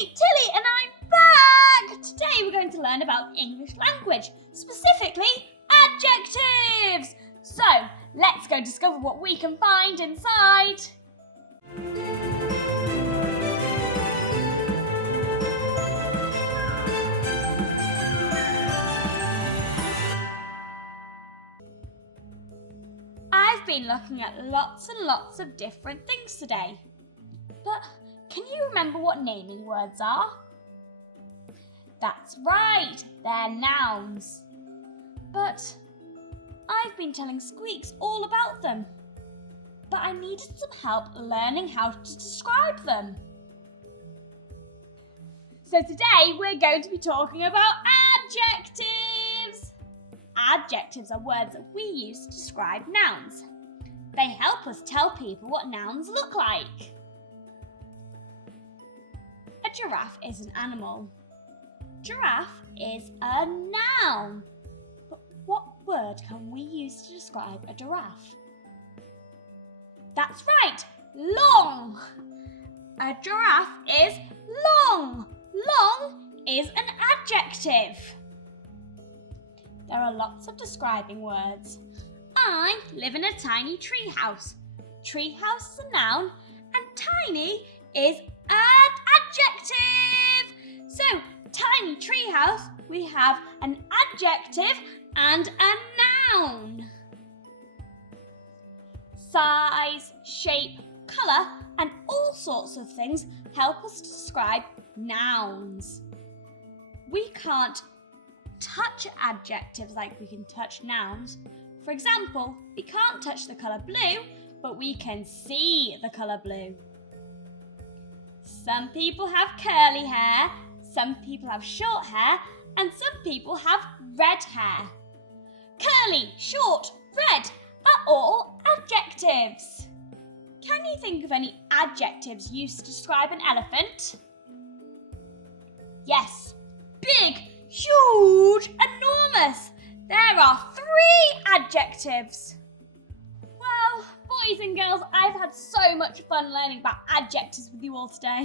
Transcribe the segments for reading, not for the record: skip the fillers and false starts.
me, Tilly, and I'm back! Today we're going to learn about the English language, specifically adjectives! So, let's go discover what we can find inside. I've been looking at lots and lots of different things today. But can you remember what naming words are? That's right, they're nouns. But I've been telling Squeaks all about them. But I needed some help learning how to describe them. So today we're going to be talking about adjectives. Adjectives are words that we use to describe nouns. They help us tell people what nouns look like. A giraffe is an animal. Giraffe is a noun. But what word can we use to describe a giraffe? That's right, long. A giraffe is long. Long is an adjective. There are lots of describing words. I live in a tiny tree house. Tree house is a noun and tiny is an adjective. So, tiny tree house, we have an adjective and a noun. Size, shape, colour and all sorts of things help us to describe nouns. We can't touch adjectives like we can touch nouns. For example, we can't touch the colour blue, but we can see the colour blue. Some people have curly hair, some people have short hair, and some people have red hair. Curly, short, red are all adjectives. Can you think of any adjectives used to describe an elephant? Yes, big, huge, enormous. There are 3 adjectives. Well, boys and girls, I've had so much fun learning about adjectives with you all today.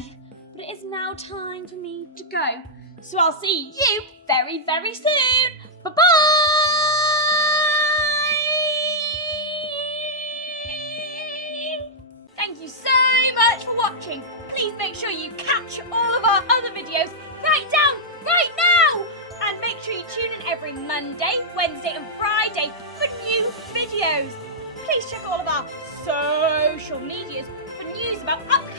But it is now time for me to go. So I'll see you very, very soon. Bye-bye! Thank you so much for watching. Please make sure you catch all of our other videos right now. And make sure you tune in every Monday, Wednesday and Friday for new videos. Please check all of our social medias for news about upcoming